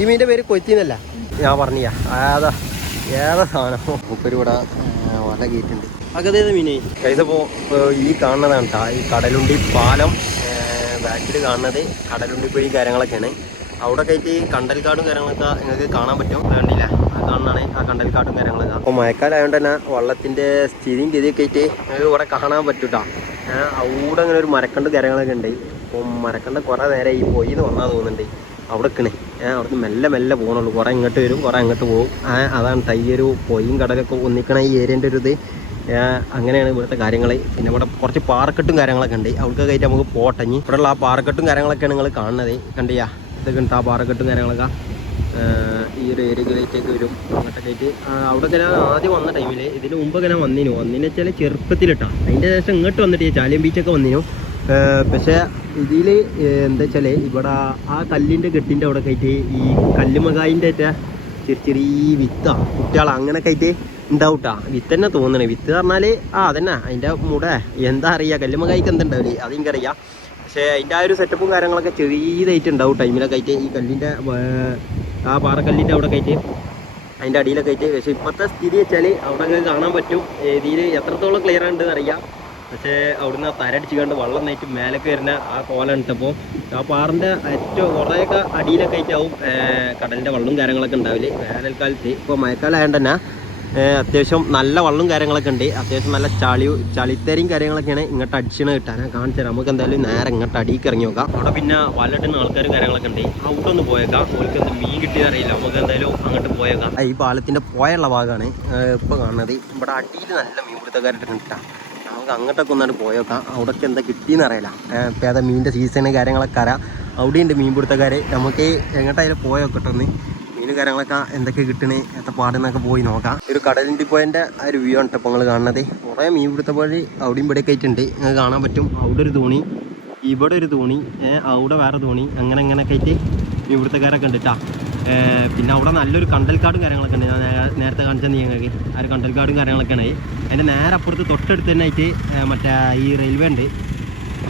ഈ മീൻ്റെ പേര് കൊച്ചിന്നല്ല, ഞാൻ പറഞ്ഞ ഏതാ സാധനം മുപ്പൊരു ഇവിടെ വല കയറ്റുണ്ട്. അകതേത് മീനെ കഴിച്ചപ്പോൾ ഈ കാണുന്നതാണ് കേട്ടോ ഈ കടലുണ്ടി പാലം. ബാക്കിൽ കാണുന്നത് കടലുണ്ടി പൊഴി കാര്യങ്ങളൊക്കെയാണ്. അവിടെ കയറ്റി കണ്ടൽക്കാടും കാര്യങ്ങളൊക്കെ നിങ്ങൾക്ക് കാണാൻ പറ്റും. കണ്ടില്ല, ആ കാണുന്നതാണ് ആ കണ്ടൽക്കാടും കാര്യങ്ങളൊക്കെ. അപ്പോൾ മഴക്കാലമായതുകൊണ്ട് തന്നെ വള്ളത്തിൻ്റെ സ്ഥിതിയും ഗതിയൊക്കെ ആയിട്ട് നിങ്ങൾക്ക് ഇവിടെ കാണാൻ പറ്റും കേട്ടോ. അവിടെ അങ്ങനെ ഒരു മരക്കണ്ട് കാര്യങ്ങളൊക്കെ ഉണ്ട്. അപ്പം മരക്കണ്ട് കുറേ നേരം ഈ പൊയ്ന്ന് വന്നാൽ തോന്നുന്നുണ്ട്. അവിടെ നിൽക്കണേ അവിടുന്ന് മെല്ലെ മെല്ലെ പോകണുള്ളൂ. കുറേ ഇങ്ങോട്ട് വരും, കുറേ അങ്ങോട്ട് പോകും. അതാണ് തയ്യൊരു പൊയ്യും കടലൊക്കെ ഒന്നിക്കണ ഈ ഏരിയൻ്റെ ഒരു ഇത്. അങ്ങനെയാണ് ഇവിടുത്തെ കാര്യങ്ങൾ. പിന്നെ ഇവിടെ കുറച്ച് പാറക്കെട്ടും കാര്യങ്ങളൊക്കെ ഉണ്ട്. അവിടേക്ക് കയറ്റി നമുക്ക് പോട്ടഞ്ഞ് ഇവിടെയുള്ള ആ പാറക്കെട്ടും കാര്യങ്ങളൊക്കെയാണ് നിങ്ങൾ കാണുന്നത്. കണ്ടിയാ ഇതൊക്കെ ഉണ്ട് ആ പാറക്കെട്ടും കാര്യങ്ങളൊക്കെ. ഈ ഒരു ഏരിയയിലേക്ക് വരും അങ്ങോട്ടൊക്കെ ആയിട്ട്. അവിടെ ഞാൻ ആദ്യം വന്ന ടൈമിൽ ഇതിന് മുമ്പൊക്കെ ഞാൻ വന്നിനു വെച്ചാൽ ചെറുപ്പത്തിലിട്ടാ. അതിൻ്റെ ശേഷം ഇങ്ങോട്ട് വന്നിട്ട് ചാലിയം ബീച്ചൊക്കെ വന്നിനു. പക്ഷേ ഇതിൽ എന്താ വെച്ചാൽ ഇവിടെ ആ കല്ലിൻ്റെ കെട്ടിൻ്റെ അവിടെ ആയിട്ട് ഈ കല്ലുമകായിൻ്റെ ചെറിയ വിത്താ കുട്ടികൾ അങ്ങനെയൊക്കെ ആയിട്ട് ഉണ്ടാവും കേട്ടോ. വിത്ത് തന്നെ തോന്നണേ. വിത്ത് പറഞ്ഞാൽ അതന്നെ അതിൻ്റെ മുട എന്താ അറിയുക, കല്ലുമകായ്ക്ക് എന്തുണ്ടാവില്ലേ അതെനിക്കറിയാം. പക്ഷേ അതിൻ്റെ ആ ഒരു സെറ്റപ്പും കാര്യങ്ങളൊക്കെ ചെറിയതായിട്ട് ഉണ്ടാവും ടൈമിലൊക്കെ ആയിട്ട് ഈ കല്ലിൻ്റെ ആ പാറക്കല്ലിൻ്റെ അവിടെ ആയിട്ട് അതിൻ്റെ അടിയിലൊക്കെ ആയിട്ട്. പക്ഷേ ഇപ്പോഴത്തെ സ്ഥിതി വെച്ചാൽ അവിടെ കാണാൻ പറ്റും. ഇതിൽ എത്രത്തോളം ക്ലിയർ ഉണ്ടെന്ന് അറിയാം. പക്ഷേ അവിടുന്ന് തരടിച്ച് കണ്ട് വെള്ളം നയിച്ച് മേലേക്ക് വരുന്ന ആ കോലം ഇട്ടപ്പോൾ ആ പാറിൻ്റെ ഏറ്റവും കുറേയൊക്കെ അടിയിലൊക്കെ ആയിട്ടാവും കടലിൻ്റെ വെള്ളവും കാര്യങ്ങളൊക്കെ ഉണ്ടാവില്ലേ വേനൽക്കാലത്ത്. ഇപ്പോൾ മഴക്കാലമായതുകൊണ്ട് തന്നെ അത്യാവശ്യം നല്ല വെള്ളവും കാര്യങ്ങളൊക്കെ ഉണ്ട്. അത്യാവശ്യം നല്ല ചളിത്തരയും കാര്യങ്ങളൊക്കെയാണ് ഇങ്ങോട്ട് അടിച്ചണ കിട്ടാൻ. ഞാൻ കാണിച്ചു തരാം. നമുക്ക് എന്തായാലും നേരെ ഇങ്ങോട്ട് അടിയിലേക്ക് ഇറങ്ങി നോക്കാം. അവിടെ പിന്നെ വലട്ടുന്ന ആൾക്കാരും കാര്യങ്ങളൊക്കെ ഉണ്ട്. അവിടെ ഒന്ന് പോയേക്കാം. അവർക്ക് എന്ത് മീൻ കിട്ടിയതറിയില്ല. നമുക്ക് എന്തായാലും അങ്ങോട്ട് പോയേക്കാം. ഈ പാലത്തിൻ്റെ പോയുള്ള ഭാഗമാണ് ഇപ്പോൾ കാണുന്നത്. ഇവിടെ അടിയിൽ നല്ല മീൻ പിടുത്തക്കാരായിട്ട് കിട്ടാം. നമുക്ക് അങ്ങോട്ടൊക്കെ ഒന്നാണ്ട് പോയേക്കാം. അവിടെയൊക്കെ എന്താ കിട്ടിയെന്ന് അറിയില്ല. ഇപ്പോൾ ഏതാ മീനിൻ്റെ സീസണ് കാര്യങ്ങളൊക്കെ അറിയാം. അവിടെയുണ്ട് മീൻ പിടുത്തക്കാർ. നമുക്ക് എങ്ങോട്ടായാലും പോയോക്കട്ടെന്ന് മീൻ കാര്യങ്ങളൊക്കെ എന്തൊക്കെ കിട്ടണേ എത്ര പാടുന്നൊക്കെ പോയി നോക്കാം. ഒരു കടലിൻ്റെ പോയിൻ്റെ ആ ഒരു വ്യൂ ആണ് ഇപ്പോൾ നിങ്ങൾ കാണുന്നത്. കുറേ മീൻ പിടുത്ത പോലെ അവിടെയും ഇവിടെ ആയിട്ടുണ്ട്. നിങ്ങൾക്ക് കാണാൻ പറ്റും. അവിടെ ഒരു തോണി, ഇവിടെ ഒരു തോണി, അവിടെ വേറെ തോണി, അങ്ങനെ അങ്ങനെയൊക്കെ ആയിട്ട് മീൻ പിടുത്തക്കാരൊക്കെ ഉണ്ട് കേട്ടോ. പിന്നെ അവിടെ നല്ലൊരു കണ്ടൽക്കാടും കാര്യങ്ങളൊക്കെ ഉണ്ട്. ഞാൻ നേരത്തെ കാണിച്ചാൽ ഞങ്ങൾക്ക് ആ ഒരു കണ്ടൽക്കാടും കാര്യങ്ങളൊക്കെയാണ്. അതിൻ്റെ നേരെ അപ്പുറത്ത് തൊട്ടടുത്ത് തന്നെ ആയിട്ട് മറ്റേ ഈ റെയിൽവേ ഉണ്ട്.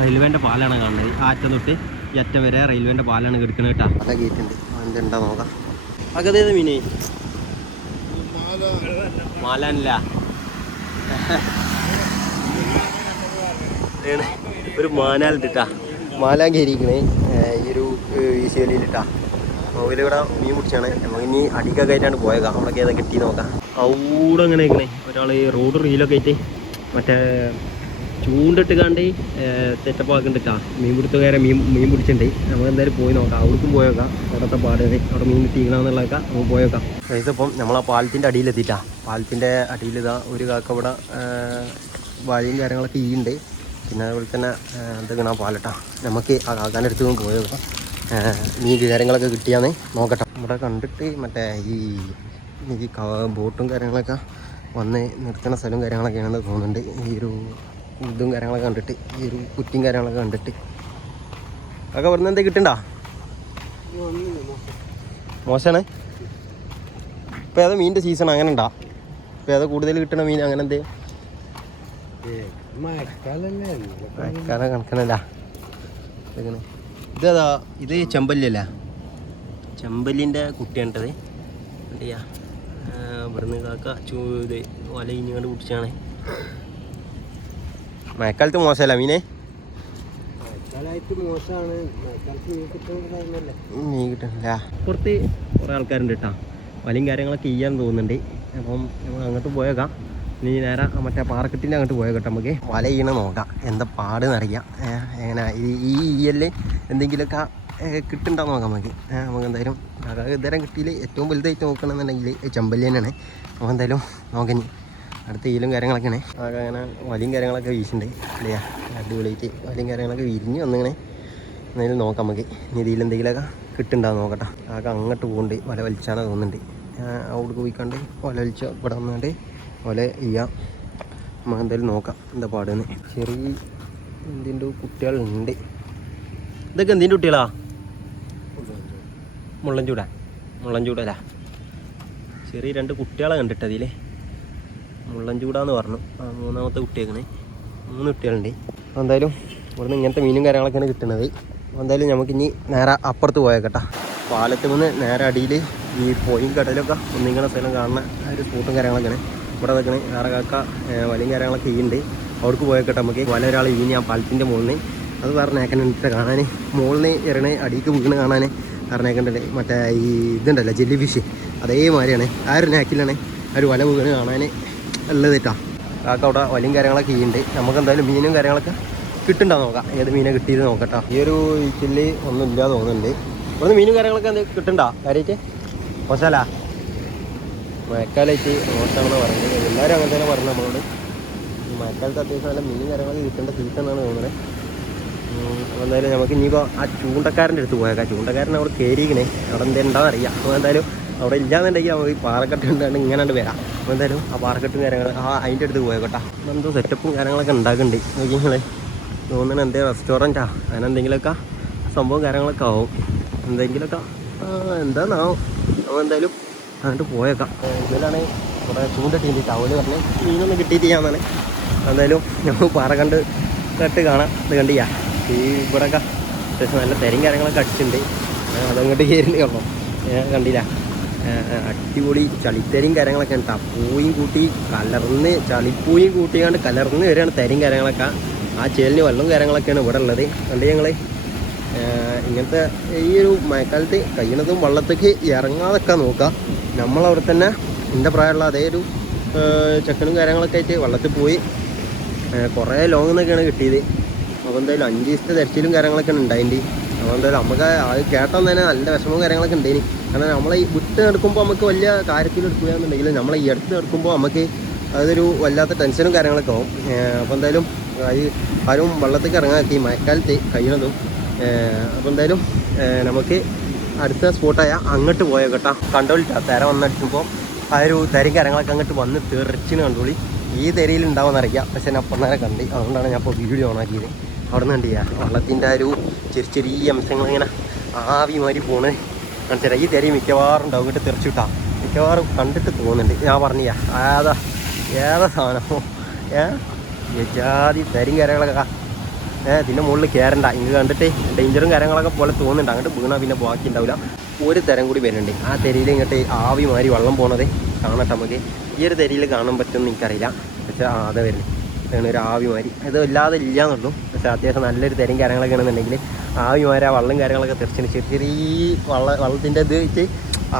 റെയിൽവേൻ്റെ പാലാണ് കാണുന്നത്. ആ അറ്റം തൊട്ട് ഈ അറ്റം വരെ റെയിൽവേൻ്റെ പാലാണ് കിടക്കുന്നത് കേട്ടോ. പല ഗേറ്റ് ഉണ്ട്. എന്തുണ്ടോ നോക്കാം. അകതേത് മീനെ മാലാനല്ല ഒരു മാനാലിട്ടാ മാലാൻ കയറിയിരിക്കണേ ഈ ഒരു ഈശേലിയിലിട്ടാ. അവരിവിടെ മീൻ പിടിച്ചാണ്. നമുക്ക് ഇനി അടിക്കൊക്കെ ആയിട്ടാണ് പോയേക്കാം. അവിടെയൊക്കെ ഏതാ കിട്ടി നോക്കാം. അവിടെ അങ്ങനെ ഇരിക്കണേ ഒരാൾ റോഡ് റീലൊക്കെ ആയിട്ട് മറ്റേ ചൂണ്ടിട്ട് കണ്ട് സെറ്റപ്പ് ആക്കുന്നുണ്ട്. മീൻ പിടുത്തക്കാരെ മീൻ പിടിച്ചിട്ടുണ്ട്. നമുക്ക് എന്തായാലും പോയി നോക്കാം. അവിടേക്കും പോയേക്കാം. അവിടുത്തെ പാടുകൾ അവിടെ മീൻ കിട്ടിക്കണമെന്നുള്ളതൊക്കെ നമുക്ക് പോയേക്കാം. ഇതിപ്പം നമ്മൾ ആ പാലത്തിൻ്റെ അടിയിലെത്തിയിട്ടാ. പാലത്തിൻ്റെ അടിയിൽ ഇതാ ഒരു കാക്ക ഇവിടെ വഴിയും കാര്യങ്ങളൊക്കെ ഈ ഉണ്ട്. പിന്നെ അതുപോലെ തന്നെ എന്തൊക്കെയാണ് ആ പാലട്ടാ. നമുക്ക് ആ കാക്കാൻ്റെ അടുത്ത് നിന്ന് പോയേക്കാം. മീൻ കാര്യങ്ങളൊക്കെ കിട്ടിയാന്ന് നോക്കട്ടെ. ഇവിടെ കണ്ടിട്ട് മറ്റേ ഈ ബോട്ടും കാര്യങ്ങളൊക്കെ വന്ന് നിർത്തുന്ന സ്ഥലവും കാര്യങ്ങളൊക്കെയാണെന്ന് തോന്നുന്നുണ്ട്. ഈ ഒരു ഇതും കാര്യങ്ങളൊക്കെ കണ്ടിട്ട് ഈ ഒരു കുറ്റിയും കാര്യങ്ങളൊക്കെ കണ്ടിട്ട് അതൊക്കെ പറഞ്ഞ എന്താ കിട്ടണ്ട മോശമാണ്. ഇപ്പം ഏതാ മീനിൻ്റെ സീസൺ അങ്ങനെ ഉണ്ടാ? ഇപ്പം ഏതാ കൂടുതൽ കിട്ടണ മീൻ അങ്ങനെ എന്ത് മഴക്കാലം കണക്കണല്ല. ഇതേതാ? ഇത് ചെമ്പല്ലിയല്ല, ചെമ്പല്ലിൻ്റെ കുട്ടിയാണിട്ടത്. എന്തിയാ ഇവിടുന്ന് കാക്ക ഇത് വല ഇനിങ്ങോട്ട് പിടിച്ചാണ്. മഴക്കാലത്ത് മോശമല്ല മീനെ? മീൻ കിട്ടണില്ല. പുറത്ത് കുറേ ആൾക്കാരുണ്ട് കേട്ടോ. വലയും കാര്യങ്ങളൊക്കെ ചെയ്യാൻ തോന്നുന്നുണ്ട്. അപ്പം നമ്മൾ അങ്ങോട്ട് പോയേക്കാം. ഇനി നേരെ മറ്റേ പാറക്കെട്ടിൻ്റെ അങ്ങോട്ട് പോയേക്കട്ടെ. നമുക്ക് വല ചെയ്യണ നോക്കാം. എന്താ പാടെന്നറിയാം. എങ്ങനെ ഈ ഈയല്ലേ എന്തെങ്കിലുമൊക്കെ കിട്ടുന്നുണ്ടാവും നോക്കാം നമുക്ക്. നമുക്ക് എന്തായാലും ഇതുവരെ കിട്ടിയിൽ ഏറ്റവും വലുതായിട്ട് നോക്കണമെന്നുണ്ടെങ്കിൽ ചെമ്പല്ലി തന്നെയാണ്. നമുക്ക് എന്തായാലും നോക്കാം. അടുത്ത ഈലും കാര്യങ്ങളൊക്കെയാണ്. ആകെ അങ്ങനെ വലിയും കാര്യങ്ങളൊക്കെ വീശുന്നുണ്ട്. അല്ലയാ അടിപൊളിയായിട്ട് വലിയും കാര്യങ്ങളൊക്കെ വിരിഞ്ഞ് വന്നിങ്ങനെ. എന്തായാലും നോക്കാം നമുക്ക്. ഇനി ഇതിൽ എന്തെങ്കിലുമൊക്കെ കിട്ടുന്നുണ്ടാവും നോക്കട്ടെ. ആകെ അങ്ങോട്ട് പോകുന്നുണ്ട്. വല വലിച്ചാണെന്ന് തോന്നുന്നുണ്ട്. അവിടേക്ക് പോയിക്കാണ്ട് വല വലിച്ച ഇവിടെ വന്നുകൊണ്ട് വല ചെയ്യാം. നമുക്ക് എന്തായാലും നോക്കാം എന്താ പാടുന്ന്. ചെറിയ എന്തിൻ്റെ കുട്ടികളുണ്ട്. ഇതൊക്കെ എന്തിൻ്റെ കുട്ടികളാ? മുള്ളൻചൂടല്ല. ചെറിയ രണ്ട് കുട്ടികളെ കണ്ടിട്ട് അതിൽ മുള്ളൻചൂടാന്ന് പറഞ്ഞു. മൂന്നാമത്തെ കുട്ടിയേക്കണേ. 3 കുട്ടികളുണ്ട്. എന്തായാലും ഇവിടുന്ന് ഇങ്ങനത്തെ മീനും കാര്യങ്ങളൊക്കെയാണ് കിട്ടുന്നത്. എന്തായാലും നമുക്കിനി നേരെ അപ്പുറത്ത് പോയേക്കട്ടാ. പാലത്തിൽ നിന്ന് നേരെ അടിയിൽ ഈ പോയും കടലൊക്കെ ഒന്നിങ്ങനെ സ്ഥലം കാണുന്ന ഒരു സ്പോട്ടും കാര്യങ്ങളൊക്കെയാണ് ഇവിടെ നിൽക്കണേ. വേറെ കാക്ക വലിയും കാര്യങ്ങളൊക്കെ ഈ ഉണ്ട്. അവിടേക്ക് പോയേക്കട്ടെ നമുക്ക്. വല ഒരാൾ ഈ ഞാൻ പാലത്തിൻ്റെ മുകളിൽ അത് വേറെ നേക്കനുണ്ട് കാണാൻ. മുകളിൽ നിന്ന് എറിയണേ അടിക്ക് വീണ് കാണാൻ വേറെ നേക്കണ്ടല്ലേ. മറ്റേ ഈ ഇതുണ്ടല്ലോ ജെല്ലി ഫിഷ് അതേമാതിരിയാണ്. ആ ഒരു നേക്കിലാണ് ആ ഒരു വല വീണ് കാണാൻ ഉള്ളതിട്ടാ. കാക്ക അവിടെ വലിയും കാര്യങ്ങളൊക്കെ ഈ ഉണ്ട്. നമുക്ക് എന്തായാലും മീനും കാര്യങ്ങളൊക്കെ കിട്ടുന്നുണ്ടോ നോക്കാം. ഏത് മീനെ കിട്ടിയത് നോക്കട്ടോ. ഈ ഒരു ചില്ല് ഒന്നും ഇല്ലാതെ തോന്നുന്നുണ്ട്. ഇവിടുന്ന് മീനും കാര്യങ്ങളൊക്കെ എന്ത് കിട്ടുന്നുണ്ടോ കാര്യമായിട്ട്? മോശമല്ല മഴക്കാലമായിട്ട് മോശമാണെന്ന് പറയുന്നത്. എല്ലാവരും അങ്ങനെ തന്നെ പറഞ്ഞു നമ്മളോട്. മഴക്കാലത്ത് അത്യാവശ്യം നല്ല മീനും കാര്യങ്ങളൊക്കെ കിട്ടേണ്ട സീസൺ എന്നാണ് തോന്നുന്നത്. അപ്പോൾ എന്തായാലും നമുക്ക് ഇനിയിപ്പോൾ ആ ചൂണ്ടക്കാരൻ്റെ അടുത്ത് പോയേക്കാം. ചൂണ്ടക്കാരൻ അവിടെ കയറിയിരിക്കണേ. അവിടെ എന്തെന്താണെന്ന് അറിയാം. അപ്പോൾ എന്തായാലും അവിടെ ഇല്ലാന്നുണ്ടെങ്കിൽ നമുക്ക് ഈ പാറക്കെട്ട് ഉണ്ടാണ്ട് ഇങ്ങനെ വരാം. അപ്പോൾ എന്തായാലും ആ പാറക്കെട്ടും കാര്യങ്ങൾ അതിൻ്റെ അടുത്ത് പോയേക്കോട്ടെ. എന്തോ സെറ്റപ്പും കാര്യങ്ങളൊക്കെ ഉണ്ടാക്കുന്നുണ്ട്. നോക്കി നിങ്ങളെ തോന്നുന്നത് എന്തേ റെസ്റ്റോറൻറ്റാ അങ്ങനെ എന്തെങ്കിലുമൊക്കെ സംഭവം കാര്യങ്ങളൊക്കെ ആവും. എന്തെങ്കിലുമൊക്കെ എന്താണെന്നാവും. അപ്പോൾ എന്തായാലും അങ്ങോട്ട് പോയേക്കാം. ഇതിലാണ് കുറേ ചൂണ്ടിട്ടില്ല. ടവല് പറഞ്ഞ് മീനൊന്നും കിട്ടിയിട്ട് ചെയ്യാന്നാണ്. എന്തായാലും നമുക്ക് പാറ കട്ട് കാണാം. ഇത് കണ്ടില്ല ഈ ഇവിടെയൊക്കെ അത്യാവശ്യം നല്ല തിരയും കാര്യങ്ങളൊക്കെ അടിച്ചിട്ടുണ്ട്. അതങ്ങോട്ട് കയറിയേ ഉള്ളൂ. കണ്ടില്ല അടിപൊളി ചളിത്തരയും കാര്യങ്ങളൊക്കെ ഉണ്ട്. പൂയും കൂട്ടി കലർന്ന് ചളിപ്പൂയും കൂട്ടിയാണ്ട് കലർന്ന് വരികയാണ് തിരയും കാര്യങ്ങളൊക്കെ. ആ ചേലിന് വെള്ളവും കാര്യങ്ങളൊക്കെയാണ് ഇവിടെ ഉള്ളത്. കണ്ടു ഞങ്ങൾ ഇങ്ങനത്തെ ഈ ഒരു മഴക്കാലത്ത് കഴിയുന്നതും വെള്ളത്തേക്ക് ഇറങ്ങാതൊക്കെ നോക്കുക. നമ്മളവിടെ തന്നെ എൻ്റെ പ്രായമുള്ള അതേ ഒരു ചെക്കനും കാര്യങ്ങളൊക്കെ ആയിട്ട് വെള്ളത്തിൽ പോയി കുറേ ലോങ് നിന്നൊക്കെയാണ് കിട്ടിയത്. അപ്പോൾ എന്തായാലും 5 ദിവസത്തെ തെരച്ചിലും കാര്യങ്ങളൊക്കെ ഉണ്ടായിട്ടുണ്ട്. അപ്പോൾ എന്തായാലും നമുക്ക് അത് കേട്ടാൽ തന്നെ നല്ല വിഷമവും കാര്യങ്ങളൊക്കെ ഉണ്ടായിന്. കാരണം നമ്മളെ ഈ വിട്ട് എടുക്കുമ്പോൾ നമുക്ക് വലിയ കാര്യത്തിൽ എടുക്കുകയാണെന്നുണ്ടെങ്കിൽ നമ്മളെ ഈ അടുത്ത് എടുക്കുമ്പോൾ നമുക്ക് അതൊരു വല്ലാത്ത ടെൻഷനും കാര്യങ്ങളൊക്കെ ആവും. അപ്പോൾ എന്തായാലും ആരും വെള്ളത്തേക്ക് ഇറങ്ങാക്കി മഴക്കാലത്ത് കഴിയണതും. അപ്പോൾ എന്തായാലും നമുക്ക് അടുത്ത സ്പോട്ടായ അങ്ങോട്ട് പോയേക്കട്ടാ. കണ്ടോളിട്ടാ തിര വന്നടിക്കുമ്പോൾ ആ ഒരു തിരയും കാര്യങ്ങളൊക്കെ അങ്ങോട്ട് വന്ന് തെറിച്ചിന് കണ്ടോളി. ഈ തിരയിൽ ഉണ്ടാവുമെന്നറിയാം. പക്ഷെ ഞാൻ അപ്പം നേരെ കണ്ട്. അതുകൊണ്ടാണ് ഞാൻ ഇപ്പോൾ വീഡിയോ ഓണാക്കിയത്. അവിടെ നിന്ന് കണ്ടില്ല വെള്ളത്തിൻ്റെ ആ ഒരു ചെറിയ അംശങ്ങളിങ്ങനെ ആവി മാറി പോണ് മനസ്സിലായി. ഈ തിരയും മിക്കവാറും ഉണ്ടാവും. ഇങ്ങോട്ട് തെറിച്ചിട്ടാ മിക്കവാറും കണ്ടിട്ട് തോന്നുന്നുണ്ട്. ഞാൻ പറഞ്ഞില്ല ഏതാ സാധനമോ ജാതി തരിയും കാര്യങ്ങളൊക്കെ ഇതിൻ്റെ മുകളിൽ കയറണ്ട. ഇങ്ങ് കണ്ടിട്ട് ഡേഞ്ചറും കാര്യങ്ങളൊക്കെ പോലെ തോന്നുന്നുണ്ട്. അങ്ങോട്ട് വീണാൽ പിന്നെ ബാക്കി ഉണ്ടാവില്ല. ഒരു തരം കൂടി വരുന്നുണ്ട്. ആ തെരയിൽ ഇങ്ങോട്ട് ആവി മാറി വെള്ളം പോണത് കാണട്ടെ നമുക്ക്. ഈ ഒരു തെരയിൽ കാണാൻ പറ്റുമെന്ന് എനിക്കറിയില്ല. പക്ഷേ അതെ വരുന്നത് അങ്ങനെ ഒരു ആവി മാറി. ഇത് ഇല്ലാതെ ഇല്ല എന്നുള്ളൂ. പക്ഷേ അത്യാവശ്യം നല്ലൊരു തരം കാര്യങ്ങളൊക്കെ ആണെന്നുണ്ടെങ്കിൽ ആവി മാറി ആ വെള്ളം കാര്യങ്ങളൊക്കെ തെറിച്ചിന് ചെറിയ വെള്ളത്തിൻ്റെ ഇത് വെച്ച്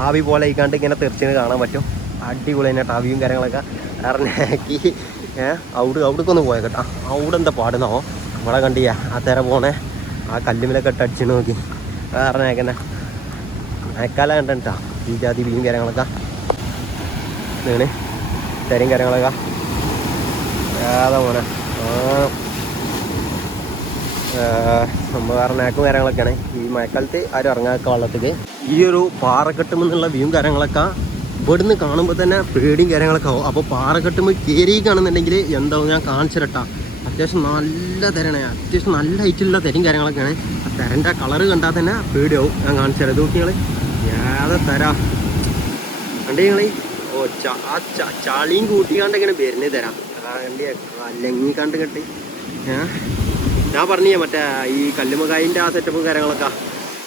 ആവി പോലെ ആയിക്കാണ്ട് ഇങ്ങനെ തെറിച്ചിന് കാണാൻ പറ്റും. അടിപൊളി തന്നെ ആവിയും കാര്യങ്ങളൊക്കെ കാരണമാക്കി അവിടേക്കൊന്ന് പോയേക്കട്ടാ. അവിടെ എന്താ പാടുന്നോ ഇവിടെ കണ്ടിയാ ആ തിര പോണേ ആ കല്ലുമിലൊക്കെ ഇട്ട് അടിച്ചു നോക്കി. കാരണമാക്കന്നെ മഴക്കാലം കണ്ടിട്ടാ ഈ ജാതി വീയും കാര്യങ്ങളൊക്കെ നീണ് തിരയും കാര്യങ്ങളൊക്കെ ഏതാ പോണേ നമ്മൾ വേറെ നാക്കും കാര്യങ്ങളൊക്കെയാണ്. ഈ മഴക്കാലത്ത് ആരും ഇറങ്ങാക്ക വെള്ളത്തേക്ക്. ഈ ഒരു പാറക്കെട്ടുമെന്നുള്ള വ്യൂവും കാര്യങ്ങളൊക്കെ ഇവിടുന്ന് കാണുമ്പോൾ തന്നെ പേടിയും കാര്യങ്ങളൊക്കെ ആവും. അപ്പോൾ പാറക്കെട്ടുമ്പോൾ കയറി കാണുന്നുണ്ടെങ്കിൽ എന്താവും ഞാൻ കാണിച്ചിരട്ടാ. അത്യാവശ്യം നല്ല തിരയാണ്. അത്യാവശ്യം നല്ല ഹൈറ്റിലുള്ള തിരയും കാര്യങ്ങളൊക്കെയാണ്. ആ തിരൻ്റെ കളറ് കണ്ടാൽ തന്നെ പേടിയാവും. ഞാൻ കാണിച്ചുതരാം. ഇത് നോക്കി നിങ്ങൾ ഏതാ തര കണ്ടേ നിങ്ങൾ. ആ ചളിയും കൂട്ടിക്കാണ്ട് ഇങ്ങനെ വരുന്നത് തരാം. അല്ലെങ്കിൽ കണ്ട് കെട്ടി ഞാൻ പറഞ്ഞ മറ്റേ ഈ കല്ലുമക്കായിൻ്റെ ആ സെറ്റപ്പും കാര്യങ്ങളൊക്കെ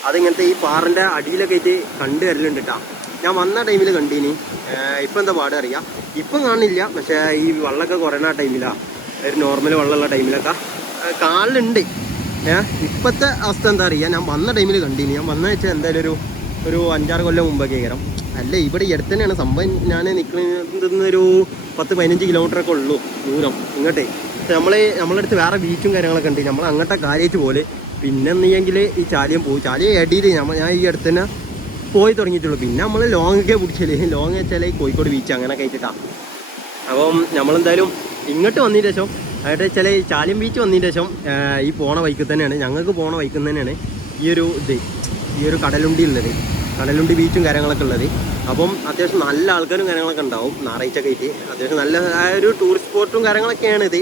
അതിങ്ങനത്തെ ഈ പാറിൻ്റെ അടിയിലൊക്കെ ആയിട്ട് കണ്ടു വരലുണ്ട് കേട്ടോ. ഞാൻ വന്ന ടൈമിൽ കണ്ടീനി. ഇപ്പം എന്താ പാട് അറിയാം. ഇപ്പം കാണില്ല. പക്ഷേ ഈ വെള്ളമൊക്കെ കുറയുന്ന ടൈമിലാണ് ഒരു നോർമൽ വെള്ളമുള്ള ടൈമിലൊക്കെ കാണലുണ്ട്. ഇപ്പോഴത്തെ അവസ്ഥ എന്താ അറിയാം. ഞാൻ വന്ന ടൈമിൽ കണ്ടീനി. ഞാൻ വന്ന വെച്ചാൽ എന്തായാലും ഒരു 5-6 കൊല്ലം മുമ്പൊക്കെ കയറാം. അല്ല ഇവിടെ ഈ അടുത്ത് തന്നെയാണ് സംഭവം. ഞാൻ നിൽക്കുന്നൊരു 10-15 കിലോമീറ്ററൊക്കെ ഉള്ളൂ ദൂരം ഇങ്ങോട്ടേ. നമ്മളെ അടുത്ത് വേറെ ബീച്ചും കാര്യങ്ങളൊക്കെ ഉണ്ട്. നമ്മൾ അങ്ങോട്ടേ കാര്യമായിട്ട് പോലെ. പിന്നെ എന്തെങ്കിൽ ഈ ചാലിയം പോകും. ചാലിയം ഇടയിൽ ഞാൻ ഈ അടുത്ത് തന്നെ പോയി തുടങ്ങിയിട്ടുള്ളൂ. പിന്നെ നമ്മൾ ലോങ്ങൊക്കെ പിടിച്ചല്ലേ. ലോങ് വെച്ചാൽ ഈ കോഴിക്കോട് ബീച്ച് അങ്ങനെ കഴിച്ചിട്ടാണ്. അപ്പം നമ്മളെന്തായാലും ഇങ്ങോട്ട് വന്നതിന് ശേഷം അതായത് വെച്ചാൽ ഈ ചാലിയം ബീച്ച് വന്നതിന് ശേഷം ഈ പോണ വൈക്കിൽ തന്നെയാണ് ഞങ്ങൾക്ക് പോണ വൈക്കിൽ തന്നെയാണ് ഈ ഒരു കടലുണ്ടി ഉള്ളത്. കടലുണ്ടി ബീച്ചും കാര്യങ്ങളൊക്കെ ഉള്ളത്. അപ്പം അത്യാവശ്യം നല്ല ആൾക്കാരും കാര്യങ്ങളൊക്കെ ഉണ്ടാവും. ഞായറാഴ്ചയൊക്കെ ആയിട്ട് അത്യാവശ്യം നല്ല ഒരു ടൂറിസ്റ്റ് സ്പോട്ടും കാര്യങ്ങളൊക്കെയാണ് ഇത്.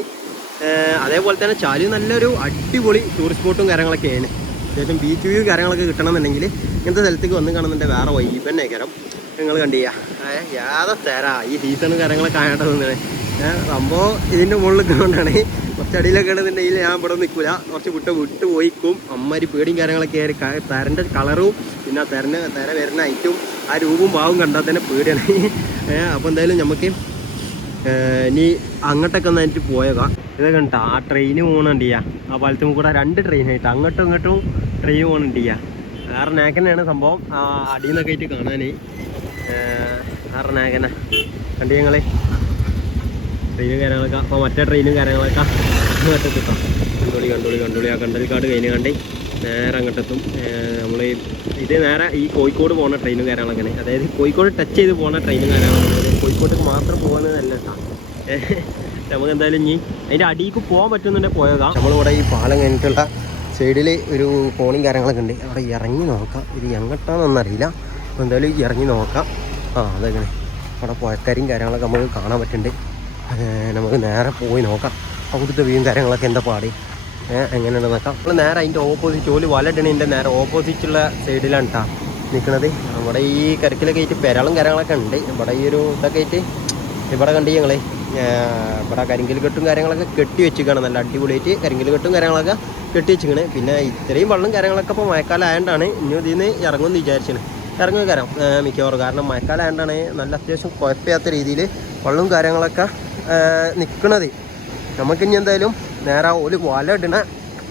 അതേപോലെ തന്നെ ചാലിയം നല്ലൊരു അടിപൊളി ടൂറിസ്റ്റ് സ്പോട്ടും കാര്യങ്ങളൊക്കെയാണ്. അത്യാവശ്യം ബീച്ച് വ്യൂ കാര്യങ്ങളൊക്കെ കിട്ടണമെന്നുണ്ടെങ്കിൽ ഇങ്ങനത്തെ സ്ഥലത്തേക്ക് വന്ന് കാണുന്നുണ്ട്. വേറെ വൈബ് തന്നെ കയറാം. നിങ്ങൾ കണ്ടില്ല ഏതാ തരാ ഈ സീസണും കാര്യങ്ങളൊക്കെ ആയിട്ട് തോന്നുന്നത്. സംഭവം ഇതിൻ്റെ മുകളിൽ കൊണ്ടാണ് കുറച്ചടിയിലൊക്കെ ആണെന്നുണ്ടെങ്കിൽ ഞാൻ ഇവിടെ നിൽക്കില്ല, കുറച്ച് വിട്ട് പോയിക്കും. അമ്മമാര് പേടിയും കാര്യങ്ങളൊക്കെ ആയി തരൻ്റെ കളറും പിന്നെ തിര വരുന്ന ഐറ്റും ആ രൂപവും ഭാവവും കണ്ടാൽ തന്നെ പേടിയാണ്. അപ്പോൾ എന്തായാലും നമുക്ക് ഇനി അങ്ങോട്ടൊക്കെ ഒന്ന് എനിക്ക് പോയേക്കാം. ഇതൊക്കെ ഉണ്ടാ ആ ട്രെയിന് പോകണുണ്ടിയാ, ആ പാലത്തും കൂടെ 2 ട്രെയിനായിട്ട് അങ്ങോട്ടും ഇങ്ങോട്ടും ട്രെയിൻ പോകണുണ്ടിയാ. വേറെ നാക്കനാണ് സംഭവം, ആ അടിയിൽ നിന്നൊക്കെ ആയിട്ട് കാണാനേ. വേറെ നാക്കന കണ്ടി ഞങ്ങളെ ട്രെയിനും കാര്യങ്ങളൊക്കെ. അപ്പോൾ മറ്റേ ട്രെയിനും കാര്യങ്ങളൊക്കെ അങ്ങോട്ടെത്താം. കണ്ടോളി ആ കണ്ടൽക്കാട് കഴിഞ്ഞ് കണ്ടി നേരെ അങ്ങോട്ടെത്തും. നമ്മൾ ഇത് നേരെ ഈ കോഴിക്കോട് പോകുന്ന ട്രെയിനും കാര്യങ്ങളൊക്കെയാണ്, അതായത് കോഴിക്കോട് ടച്ച് ചെയ്ത് പോകുന്ന ട്രെയിനും കാര്യങ്ങളൊക്കെ. കോഴിക്കോട്ടേക്ക് മാത്രം പോകുന്നതല്ല കേട്ടോ. നമുക്ക് എന്തായാലും ഇനി അതിൻ്റെ അടിയിലേക്ക് പോകാൻ പറ്റുന്നുണ്ടെങ്കിൽ പോയേക്കാം. നമ്മളിവിടെ ഈ പാലം കഴിഞ്ഞിട്ടുള്ള സൈഡിൽ ഒരു കോണിയും കാര്യങ്ങളൊക്കെ ഉണ്ട്, അവിടെ ഇറങ്ങി നോക്കാം. ഇത് എങ്ങോട്ടാണെന്നറിയില്ല, അപ്പോൾ എന്തായാലും ഇറങ്ങി നോക്കാം. അതൊക്കെ അവിടെ പുഴക്കരയും കാര്യങ്ങളൊക്കെ നമുക്ക് കാണാൻ പറ്റുന്നുണ്ട്. നമുക്ക് നേരെ പോയി നോക്കാം അവിടുത്തെ വ്യൂവും കാര്യങ്ങളൊക്കെ എന്താ പാടി എങ്ങനെയാണെന്ന് നോക്കാം. നമ്മൾ നേരെ അതിൻ്റെ ഓപ്പോസിറ്റ് ഒരു വലടണിൻ്റെ നേരെ ഓപ്പോസിറ്റുള്ള സൈഡിലാണ് കേട്ടോ നിൽക്കുന്നത്. നമ്മുടെ ഈ കരക്കിലൊക്കെ ആയിട്ട് പെരളും കാര്യങ്ങളൊക്കെ ഉണ്ട്. ഇവിടെ ഈ ഒരു ഇതൊക്കെ ആയിട്ട് ഇവിടെ കണ്ടി ഞങ്ങൾ ഇവിടെ കരിങ്കൽ കെട്ടും കാര്യങ്ങളൊക്കെ കെട്ടി വെച്ചിരിക്കുകയാണ്. നല്ല അടിപൊളിയായിട്ട് കരിങ്കൽ കെട്ടും കാര്യങ്ങളൊക്കെ കെട്ടി വെച്ചിരിക്കണ്. പിന്നെ ഇത്രയും വെള്ളം കാര്യങ്ങളൊക്കെ ഇപ്പോൾ മഴക്കാലം ആയതുകൊണ്ടാണ് ഇനി ഇതിൽ നിന്ന് ഇറങ്ങുമെന്ന് വിചാരിച്ചാണ്. ഇറങ്ങി കയറാം മിക്കവാറും, കാരണം മഴക്കാലം ആയതുകൊണ്ടാണ് നല്ല അത്യാവശ്യം കുഴപ്പമില്ലാത്ത രീതിയിൽ വെള്ളവും കാര്യങ്ങളൊക്കെ നിൽക്കണത്. നമുക്കിനി എന്തായാലും നേരെ ഒരു വല ഇടണ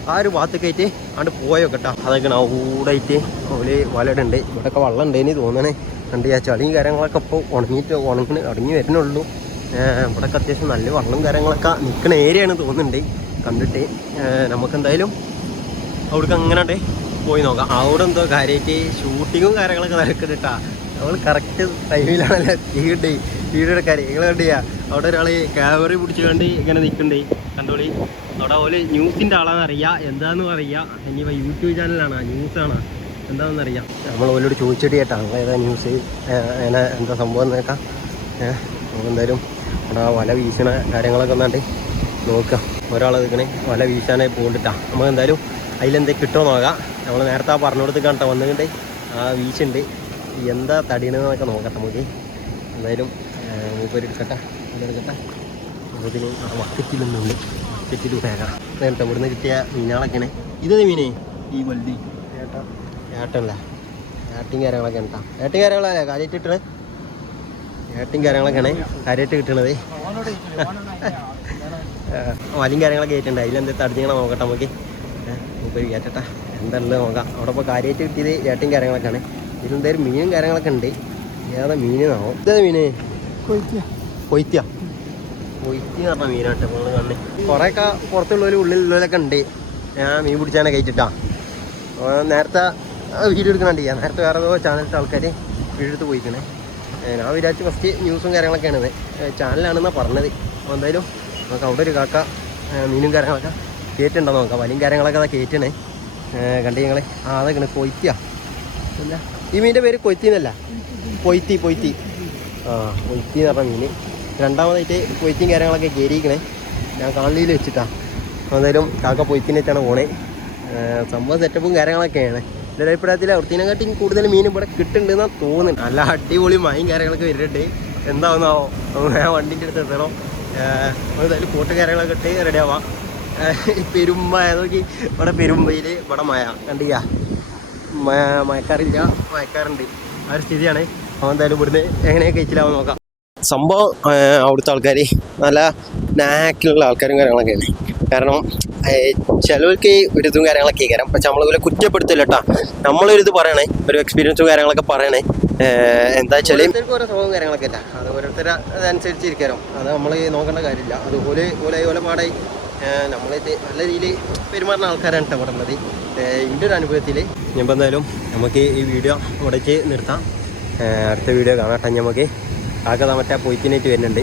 ആ ഒരു ഭാഗത്തൊക്കെ ആയിട്ട് അങ്ങോട്ട് പോയോ കേട്ടോ. അതൊക്കെ ഊടായിട്ട് ഒരു വല ഇടുന്നുണ്ട്. ഇവിടെയൊക്കെ വെള്ളം ഉണ്ടെന്ന് തോന്നണേ. കണ്ട് ആ ചളിയും കാര്യങ്ങളൊക്കെ ഇപ്പോൾ ഉണങ്ങി വരുന്നുള്ളൂ. ഇവിടെയൊക്കെ അത്യാവശ്യം നല്ല വെള്ളം കാര്യങ്ങളൊക്കെ നിൽക്കുന്ന ഏരിയയാണ് തോന്നുന്നുണ്ട് കണ്ടിട്ട്. നമുക്കെന്തായാലും അവിടേക്ക് അങ്ങനെ പോയി നോക്കാം. അവിടെ എന്തോ കാര്യമായിട്ട് ഷൂട്ടിങ്ങും കാര്യങ്ങളൊക്കെ നടക്കുന്നുട്ടാ. നമ്മൾ കറക്റ്റ് ടൈമിലാണല്ലേ വീഡിയോ എടുക്കാൻ. നിങ്ങൾ കണ്ടിയാ അവിടെ ഒരാൾ ക്യാമറ പിടിച്ച് കണ്ട് ഇങ്ങനെ നിൽക്കുന്നുണ്ട് കണ്ടോളി. അവിടെ പോലെ ന്യൂസിൻ്റെ ആളാണെന്ന് അറിയാം, എന്താണെന്ന് അറിയാം. ഇനിയിപ്പോൾ യൂട്യൂബ് ചാനലാണോ ന്യൂസാണോ എന്താണെന്ന് അറിയാം. നമ്മൾ ഓലോട് ചോദിച്ചിട്ട് കേട്ടാ ഏതാ ന്യൂസ് അങ്ങനെ എന്താ സംഭവം എന്നേക്കാം. എന്തായാലും അവിടെ വല വീശണ കാര്യങ്ങളൊക്കെ ഒന്നാണ്ട് നോക്കാം. ഒരാൾ നിൽക്കണേ വല വീശാനായി പോകണ്ടിട്ടാ. നമുക്ക് എന്തായാലും അതിലെന്തൊക്കെ കിട്ടുമോ നോക്കാം. നമ്മൾ നേരത്തെ ആ പറഞ്ഞെടുത്ത് കണ്ടോ വന്നിട്ടുണ്ട് ആ വീശുണ്ട്. എന്താ തടീണെന്നൊക്കെ നോക്കട്ടെ നമുക്ക്. എന്തായാലും മൂപ്പര് എടുക്കട്ടെ അതിന് ആ വക്കറ്റിലൊന്നുണ്ട്. വക്കറ്റിൽ വേഗം നേരത്തെ ഇവിടുന്ന് കിട്ടിയ മീനുകളൊക്കെയാണ്. ഇതേ മീനേ ഈ വലുതി ഏട്ടല്ല ഏട്ടിയും കാര്യങ്ങളൊക്കെ ഉണ്ടാ. ഏട്ടിയും കാര്യങ്ങളല്ലേ കാര്യമായിട്ട് കിട്ടണേ. ഏട്ടിയും കാര്യങ്ങളൊക്കെയാണ് കാര്യമായിട്ട് കിട്ടണത്. വലിയും കാര്യങ്ങളൊക്കെ ആയിട്ടുണ്ട്. അതിലെന്താ തടിഞ്ഞിങ്ങനെ നോക്കട്ടെ നമുക്ക്. മൂപ്പര് കയറ്റട്ടെ എന്താണല്ലോ നോക്കാം. അവിടെ ഇപ്പോൾ കാര്യമായിട്ട് കിട്ടിയത് ഏട്ടിയും കാര്യങ്ങളൊക്കെയാണ്. ഇതിലെന്തായാലും മീനും കാര്യങ്ങളൊക്കെ ഉണ്ട്. ഏതാ മീനാവും. ഇതേതാ മീന്? കൊയ്ത്തിയ എന്ന് പറഞ്ഞ മീനാട്ടെ നമ്മൾ കണ്ണ്. കുറേയൊക്കെ പുറത്തുള്ളവരും ഉള്ളിലുള്ളവരൊക്കെ ഉണ്ട്. ഞാൻ മീൻ പിടിച്ചാനെ കഴിച്ചിട്ടാ നേരത്തെ വീഡിയോ എടുക്കണുണ്ട്. നേരത്തെ വേറെ ഏതോ ചാനലിൻ്റെ ആൾക്കാർ വീഡിയോ എടുത്ത് പോയിക്കണേ. ഞാൻ വിചാരിച്ച് ഫസ്റ്റ് ന്യൂസും കാര്യങ്ങളൊക്കെയാണ് ചാനലാണെന്നാണ് പറഞ്ഞത്. അപ്പോൾ എന്തായാലും നമുക്ക് അവിടെ ഒരു കാക്ക മീനും കാര്യങ്ങളൊക്കെ കയറ്റുണ്ടോ നോക്കാം. വലിയും കാര്യങ്ങളൊക്കെ അതാ കയറ്റണേ കണ്ടി ഞങ്ങൾ. അതൊക്കെയാണ് കൊയ്ത്തിയ. അല്ല ഈ മീനിൻ്റെ പേര് കൊയ്ത്തി എന്നല്ല, പൊയ്ത്തി. കൊയ്ത്തി എന്ന് പറഞ്ഞ മീൻ. രണ്ടാമതായിട്ട് പൊയ്ത്തിയും കാര്യങ്ങളൊക്കെ കയറിയിരിക്കണേ. ഞാൻ കാളിയിൽ വെച്ചിട്ടാണ്. എന്തായാലും കാക്ക പൊയ്ത്തിനെ വെച്ചാണ് പോണേ. സംഭവം സെറ്റപ്പും കാര്യങ്ങളൊക്കെയാണ്. എൻ്റെ അഭിപ്രായത്തിൽ അവിടത്തേനെക്കാട്ടിയും കൂടുതൽ മീൻ ഇവിടെ കിട്ടുന്നുണ്ടെന്നാണ് തോന്നുന്നത്. നല്ല അടിപൊളി മഴയും കാര്യങ്ങളൊക്കെ വരുന്നുണ്ട്. എന്താവുന്നാവോ ഞാൻ വണ്ടിൻ്റെ അടുത്ത് എത്തണം. എന്തായാലും കോട്ട് കാര്യങ്ങളൊക്കെ ഇട്ട് റെഡി ആവാം. പെരുമഴ നോക്കി ഇവിടെ പെരുമ്പയിൽ ഇവിടെ മഴ കണ്ടില്ല. മഴക്കാറില്ല, മഴക്കാറുണ്ട്. ആ ഒരു സ്ഥിതിയാണ്. അപ്പോൾ എന്തായാലും ഇവിടുന്ന് എങ്ങനെയൊക്കെ കഴിച്ചിലാവും നോക്കാം. സംഭവം അവിടുത്തെ ആൾക്കാർ നല്ല നാക്കിലുള്ള ആൾക്കാരും കാര്യങ്ങളൊക്കെയാണ്. കാരണം ചിലവർക്ക് ഒരു ഇതും കാര്യങ്ങളൊക്കെ കയറാം. പക്ഷെ നമ്മളിതുപോലെ കുറ്റപ്പെടുത്തില്ല കേട്ടോ. നമ്മളൊരിത് പറയണേ, ഒരു എക്സ്പീരിയൻസും കാര്യങ്ങളൊക്കെ പറയണേ. എന്താ വെച്ചാൽ ഓരോ സ്വഭാവം കാര്യങ്ങളൊക്കെ ഇല്ല, അത് ഓരോരുത്തർ അതനുസരിച്ചിരിക്കാനോ അത് നമ്മൾ നോക്കേണ്ട കാര്യമില്ല. അതുപോലെ പാടായി നമ്മളിത് നല്ല രീതിയിൽ പെരുമാറുന്ന ആൾക്കാരാണ് കേട്ടോ ഇവിടെ ഉള്ളത് എൻ്റെ ഒരു അനുഭവത്തിൽ. ഇനിയിപ്പോൾ എന്തായാലും നമുക്ക് ഈ വീഡിയോ ഇവിടെ നിർത്താം. അടുത്ത വീഡിയോ കാണാട്ടെ. നമുക്ക് ആകെ മറ്റേ പൊയ്ത്തിനായിട്ട് വരുന്നുണ്ട്.